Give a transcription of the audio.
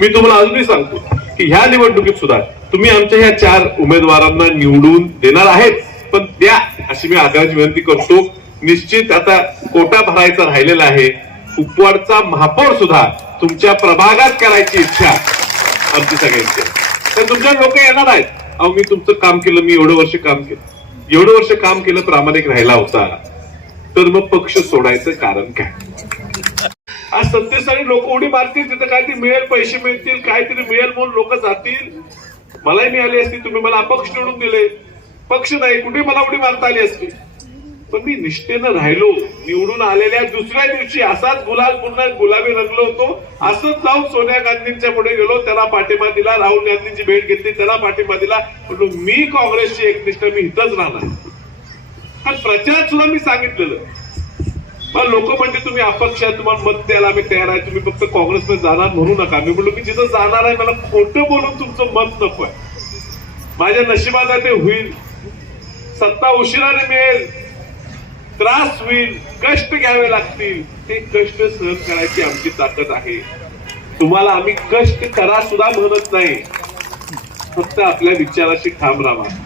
मी तुम्हाला अजूनही सांगतो की ह्या निवडणुकीत सुद्धा तुम्ही आमच्या ह्या 4 उमेदवारांना निवडून देणार आहेत, पण द्या अशी मी आग्रहाची विनंती करतो. निश्चित आता कोटा भरायचा राहिलेला आहे. कुपवाडचा महापौर सुद्धा तुमच्या प्रभागात करायची इच्छा आमची सगळ्यांची. तर तुमच्या लोक येणार आहेत. अहो मी तुमचं काम केलं, मी एवढं वर्ष काम केलं प्रामाणिक राहिला होता, तर मग पक्ष सोडायचं कारण काय? आज सत्तेसाठी लोक उडी मारतील, तिथं काहीतरी मिळेल, पैसे मिळतील, काहीतरी मिळेल म्हणून लोक जातील. मलाही मिळाली असती, तुम्ही मला अपक्ष निवडून दिले, पक्ष नाही कुठे मला उडी मारता आली असती. पण मी निष्ठेनं राहिलो. निवडून आलेल्या दुसऱ्या दिवशी असाच गुलाल पुन्हा गुलाबी रंगलो होतो. असंच जाऊन सोनिया गांधींच्या पुढे गेलो, त्यांना पाठिंबा दिला. राहुल गांधींची भेट घेतली, त्यांना पाठिंबा दिला. म्हणून मी काँग्रेसची एकनिष्ठ, मी इथंच राहणार. पण प्रचारात सुद्धा मी सांगितलेलं. मला लोक म्हणते तुम्ही अपक्ष आहे, तुम्हाला मत द्यायला आम्ही तयार आहे, तुम्ही फक्त काँग्रेसमध्ये जाणार म्हणू नका. मी म्हणलो मी जिथं जाणार आहे, मला खोटं बोलून तुमचं मत नको आहे. माझ्या नशिबाला ते होईल. सत्ता उशिराने मिळेल, त्रास होईल, कष्ट घ्यावे लागतील. ते कष्ट सहन करायची आमची ताकद आहे. तुम्हाला आम्ही कष्ट करा सुद्धा म्हणत नाही, फक्त आपल्या विचाराशी ठाम राहा.